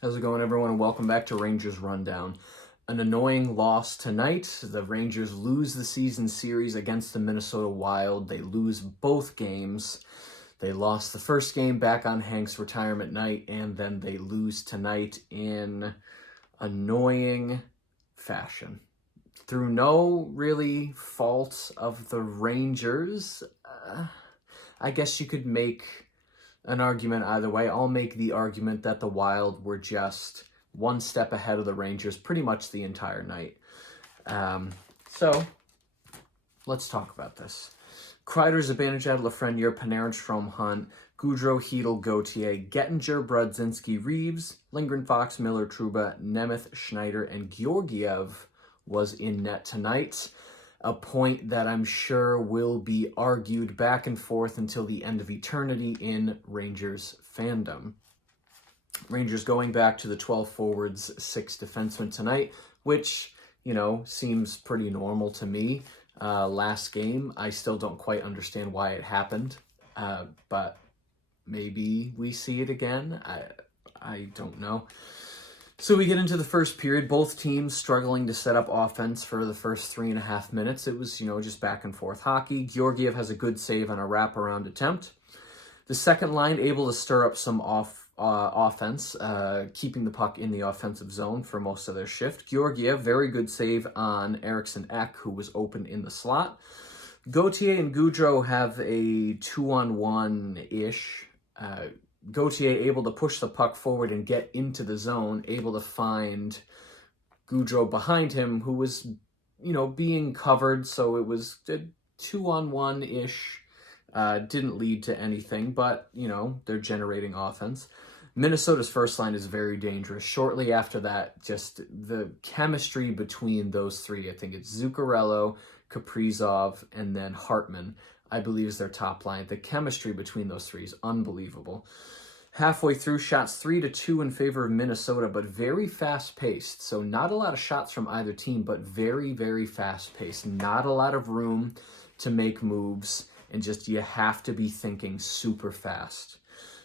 How's it going, everyone? And welcome back to Rangers Rundown. An annoying loss tonight. The Rangers lose the season series against the Minnesota Wild. They lose both games. They lost the first game back on Hank's retirement night, and then they lose tonight in annoying fashion. Through no really fault of the Rangers, I guess you could make an argument either way. I'll make the argument that the Wild were just one step ahead of the Rangers pretty much the entire night. So let's talk about this. Kreider, Zibanejad, Lafreniere, Panarin, Strome, Hunt, Gaudreau, Hedl, Gauthier, Gettinger, Brodzinski, Reeves, Lindgren, Fox, Miller, Trouba, Nemeth, Schneider, and Georgiev was in net tonight. A point that I'm sure will be argued back and forth until the end of eternity in Rangers fandom. Rangers going back to the 12 forwards, 6 defensemen tonight, which, seems pretty normal to me. Last game, I still don't quite understand why it happened, but maybe we see it again. I don't know. So we get into the first period, both teams struggling to set up offense for the first 3.5 minutes. It was, just back and forth hockey. Georgiev has a good save on a wraparound attempt. The second line able to stir up some offense, keeping the puck in the offensive zone for most of their shift. Georgiev, very good save on Eriksson Ek, who was open in the slot. Gauthier and Gaudreau have a 2-on-1-ish. Gauthier able to push the puck forward and get into the zone, able to find Gaudreau behind him, who was, being covered, so it was a 2-on-1-ish. Didn't lead to anything, but, they're generating offense. Minnesota's first line is very dangerous. Shortly after that, just the chemistry between those three, I think it's Zuccarello, Kaprizov, and then Hartman, I believe is their top line. The chemistry between those three is unbelievable. Halfway through, shots 3-2 in favor of Minnesota, but very fast-paced. So not a lot of shots from either team, but very, very fast-paced. Not a lot of room to make moves, and just you have to be thinking super fast.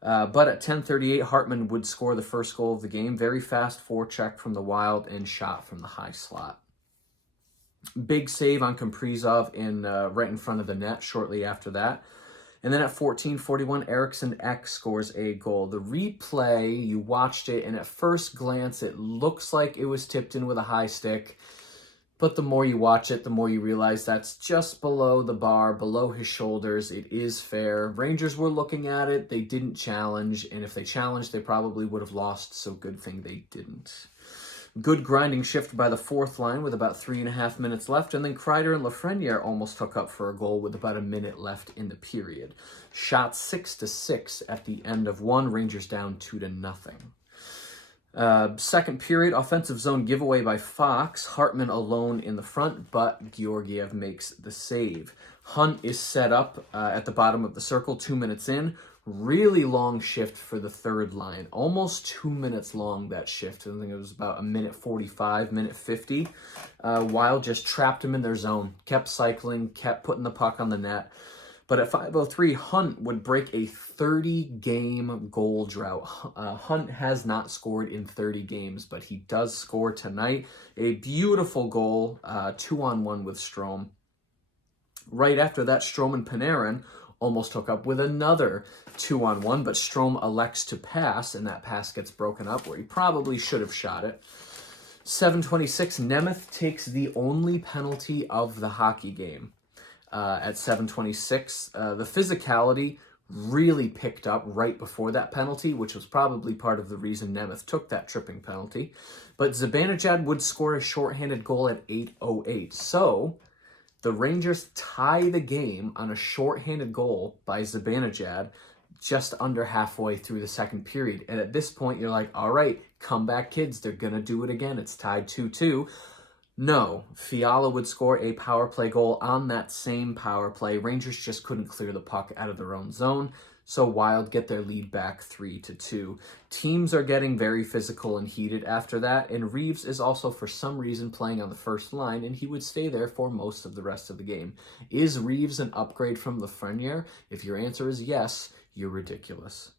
But at 10:38, Hartman would score the first goal of the game. Very fast forecheck from the Wild and shot from the high slot. Big save on Kaprizov right in front of the net shortly after that. And then at 14:41, Eriksson Ek scores a goal. The replay, you watched it, and at first glance, it looks like it was tipped in with a high stick. But the more you watch it, the more you realize that's just below the bar, below his shoulders. It is fair. Rangers were looking at it. They didn't challenge. And if they challenged, they probably would have lost. So good thing they didn't. Good grinding shift by the fourth line with about 3.5 minutes left, and then Kreider and Lafreniere almost took up for a goal with about a minute left in the period. Shot 6-6 at the end of one, Rangers down 2-0. Second period, offensive zone giveaway by Fox. Hartman alone in the front, but Georgiev makes the save. Hunt is set up at the bottom of the circle 2 minutes in. Really long shift for the third line. Almost 2 minutes long, that shift. I think it was about 1:45, 1:50. Wild just trapped him in their zone. Kept cycling, kept putting the puck on the net. But at 5:03, Hunt would break a 30-game goal drought. Hunt has not scored in 30 games, but he does score tonight. A beautiful goal, 2-on-1 with Strome. Right after that, Strome and Panarin almost hook up with another 2-on-1, but Strome elects to pass, and that pass gets broken up where he probably should have shot it. 7:26, Nemeth takes the only penalty of the hockey game. At 7:26, the physicality really picked up right before that penalty, which was probably part of the reason Nemeth took that tripping penalty. But Zibanejad would score a shorthanded goal at 8:08. So the Rangers tie the game on a shorthanded goal by Zibanejad just under halfway through the second period. And at this point, you're like, all right, come back, kids. They're going to do it again. It's tied 2-2. No, Fiala would score a power play goal on that same power play. Rangers just couldn't clear the puck out of their own zone. So Wild get their lead back 3-2. Teams are getting very physical and heated after that, and Reeves is also for some reason playing on the first line, and he would stay there for most of the rest of the game. Is Reeves an upgrade from Lafreniere? If your answer is yes, you're ridiculous.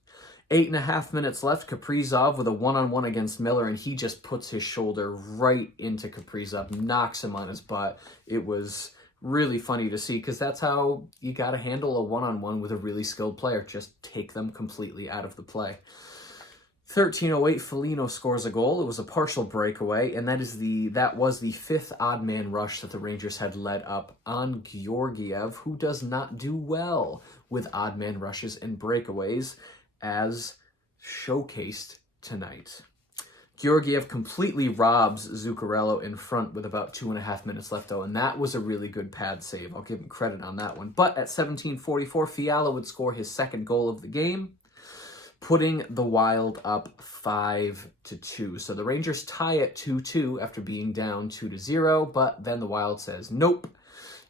8.5 minutes left. Kaprizov with a one-on-one against Miller, and he just puts his shoulder right into Kaprizov, knocks him on his butt. It was really funny to see, because that's how you got to handle a one-on-one with a really skilled player. Just take them completely out of the play. 13:08, Foligno scores a goal. It was a partial breakaway, and that was the fifth odd man rush that the Rangers had led up on Georgiev, who does not do well with odd man rushes and breakaways, as showcased tonight. Georgiev completely robs Zuccarello in front with about 2.5 minutes left, though, and that was a really good pad save. I'll give him credit on that one. But at 17:44, Fiala would score his second goal of the game, putting the Wild up 5-2. So the Rangers tie at 2-2 after being down 2-0, but then the Wild says nope,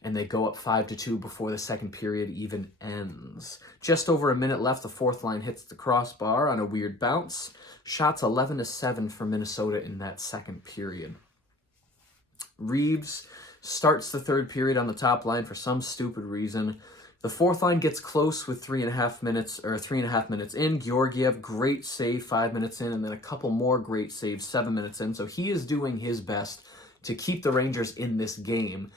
and they go up 5-2 before the second period even ends. Just over a minute left, the fourth line hits the crossbar on a weird bounce. Shots 11-7 for Minnesota in that second period. Reeves starts the third period on the top line for some stupid reason. The fourth line gets close with 3.5 minutes in. Georgiev, great save 5 minutes in, and then a couple more great saves 7 minutes in. So he is doing his best to keep the Rangers in this game.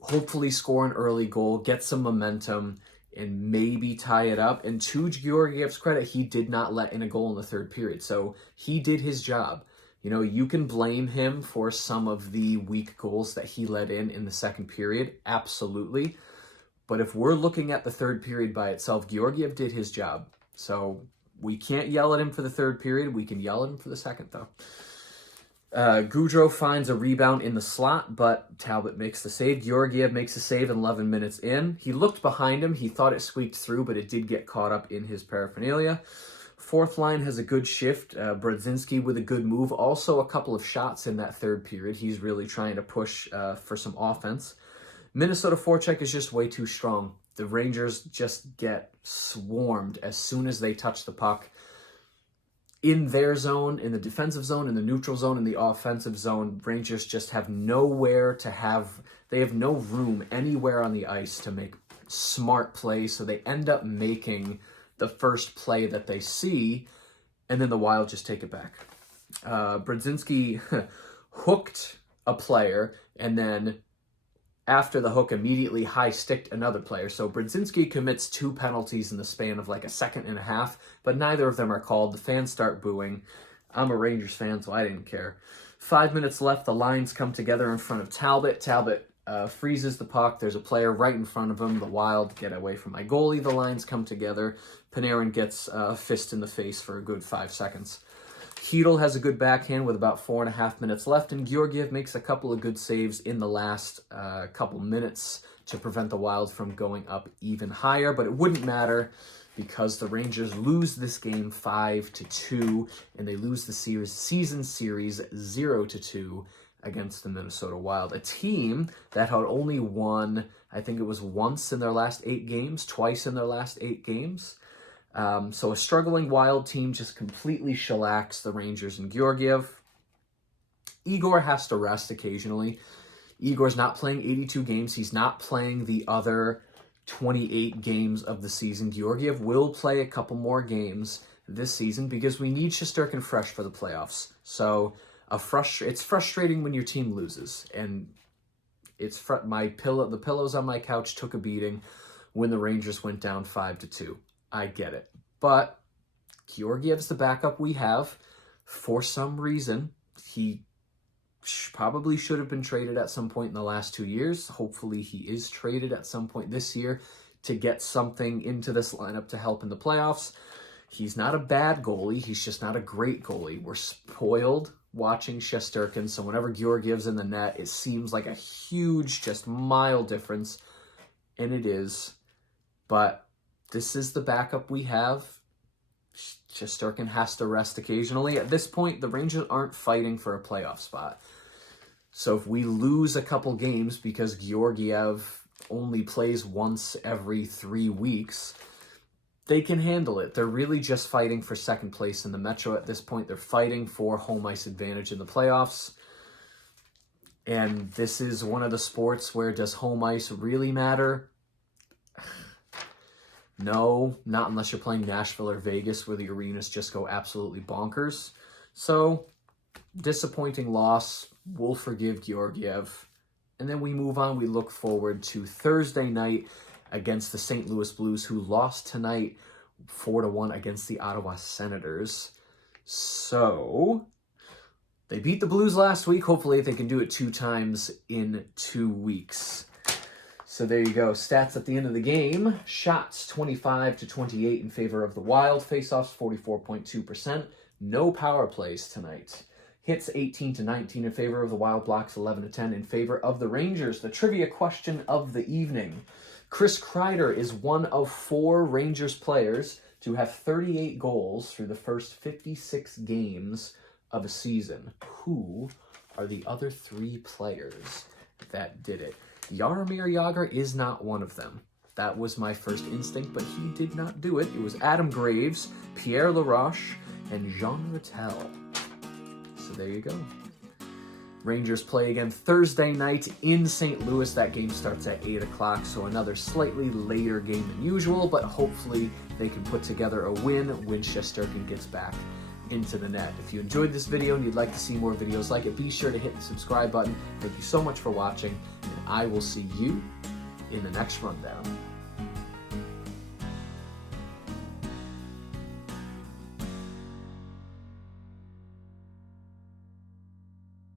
Hopefully score an early goal, get some momentum, and maybe tie it up. And to Georgiev's credit, he did not let in a goal in the third period. So he did his job. You know, you can blame him for some of the weak goals that he let in the second period. Absolutely. But if we're looking at the third period by itself, Georgiev did his job. So we can't yell at him for the third period. We can yell at him for the second, though. Gaudreau finds a rebound in the slot, but Talbot makes the save. Georgiev makes a save 11 minutes in. He looked behind him. He thought it squeaked through, but it did get caught up in his paraphernalia. Fourth line has a good shift. Brodzinski with a good move. Also a couple of shots in that third period. He's really trying to push for some offense. Minnesota forecheck is just way too strong. The Rangers just get swarmed as soon as they touch the puck. In their zone, in the defensive zone, in the neutral zone, in the offensive zone, Rangers just have nowhere to have. They have no room anywhere on the ice to make smart plays, so they end up making the first play that they see, and then the Wild just take it back. Brodzinski hooked a player, and then after the hook, immediately high-sticked another player. So Brodzinski commits 2 penalties in the span of like a second and a half, but neither of them are called. The fans start booing. I'm a Rangers fan, so I didn't care. 5 minutes left. The lines come together in front of Talbot. Talbot freezes the puck. There's a player right in front of him. The Wild get away from my goalie. The lines come together. Panarin gets a fist in the face for a good 5 seconds. Chytil has a good backhand with about 4.5 minutes left, and Georgiev makes a couple of good saves in the last couple minutes to prevent the Wild from going up even higher, but it wouldn't matter because the Rangers lose this game 5-2, and they lose the season series 0-2 against the Minnesota Wild, a team that had only won, I think it was once in their last 8 games, twice in their last 8 games. So a struggling Wild team just completely shellacks the Rangers and Georgiev. Igor has to rest occasionally. Igor's not playing 82 games. He's not playing the other 28 games of the season. Georgiev will play a couple more games this season because we need Shesterkin fresh for the playoffs. So it's frustrating when your team loses. And the pillows on my couch took a beating when the Rangers went down 5-2. I get it. But Georgiev's the backup we have. For some reason, he probably should have been traded at some point in the last 2 years. Hopefully he is traded at some point this year to get something into this lineup to help in the playoffs. He's not a bad goalie. He's just not a great goalie. We're spoiled watching Shesterkin, so whenever Georgiev's in the net, it seems like a huge, just mile difference, and it is. But this is the backup we have. Shesterkin has to rest occasionally. At this point, the Rangers aren't fighting for a playoff spot. So if we lose a couple games because Georgiev only plays once every 3 weeks, they can handle it. They're really just fighting for second place in the Metro at this point. They're fighting for home ice advantage in the playoffs. And this is one of the sports where does home ice really matter? No, not unless you're playing Nashville or Vegas where the arenas just go absolutely bonkers. So, disappointing loss. We'll forgive Georgiev. And then we move on. We look forward to Thursday night against the St. Louis Blues, who lost tonight 4-1 against the Ottawa Senators. So, they beat the Blues last week. Hopefully they can do it 2 times in 2 weeks. So there you go. Stats at the end of the game. Shots 25-28 in favor of the Wild. Faceoffs 44.2%. No power plays tonight. Hits 18-19 in favor of the Wild. Blocks 11-10 in favor of the Rangers. The trivia question of the evening. Chris Kreider is one of 4 Rangers players to have 38 goals through the first 56 games of a season. Who are the other 3 players that did it? Jaromir Jagr is not one of them. That was my first instinct, but he did not do it. It was Adam Graves, Pierre Laroche, and Jean Rattel. So there you go. Rangers play again Thursday night in St. Louis. That game starts at 8 o'clock, so another slightly later game than usual, but hopefully they can put together a win when Shesterkin gets back into the net. If you enjoyed this video and you'd like to see more videos like it, be sure to hit the subscribe button. Thank you so much for watching, and I will see you in the next rundown.